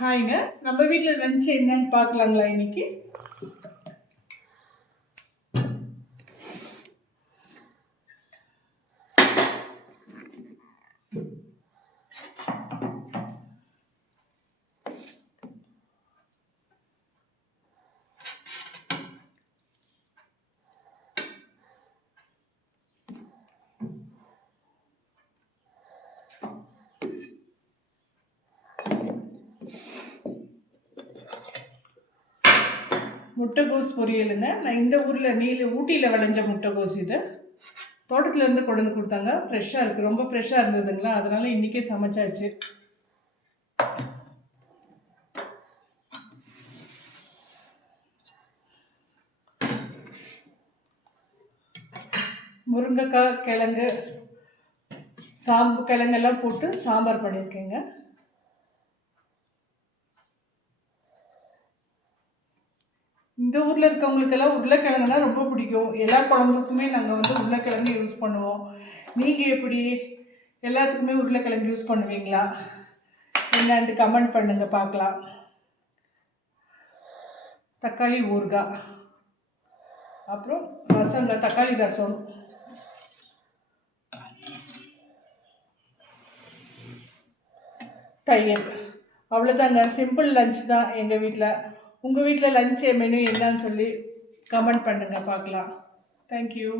ஹாய்ங்க. நம்ம வீட்டில் லஞ்ச் என்னன்னு பார்க்கலாங்களா இன்னைக்கு? முட்டைகோஸ் பொரியலுங்க. நான் இந்த ஊரில் ஊட்டியில் விளைஞ்ச முட்டைகோஸ் இது. தோட்டத்துலேருந்து கொண்டு வந்து கொடுத்தாங்க. ஃப்ரெஷ்ஷாக இருக்குது, ரொம்ப ஃப்ரெஷ்ஷாக இருந்ததுங்களா, அதனால் இன்றைக்கே சமைச்சாச்சு. முருங்கைக்காய், கிழங்கு, கிழங்கெல்லாம் போட்டு சாம்பார் பண்ணியிருக்கேங்க. இந்த ஊரில் இருக்கவங்களுக்கெல்லாம் உருளைக்கிழங்குனா ரொம்ப பிடிக்கும். எல்லா குழம்புக்குமே நாங்கள் உருளைக்கிழங்கு யூஸ் பண்ணுவோம். நீங்கள் எப்படி எல்லாத்துக்குமே உருளைக்கிழங்கு யூஸ் பண்ணுவீங்களா என்னான்ட்டு கமெண்ட் பண்ணுங்கள், பார்க்கலாம். தக்காளி ஊறுகாய், அப்புறம் ரசங்க, தக்காளி ரசம், தயிர். அவ்வளோதாங்க, சிம்பிள் லஞ்ச் தான் எங்கள் வீட்டில். உங்கள் வீட்டில் லஞ்ச் மெனு என்னன்னு சொல்லி கமெண்ட் பண்ணுங்கள், பார்க்கலாம். தேங்க்யூ.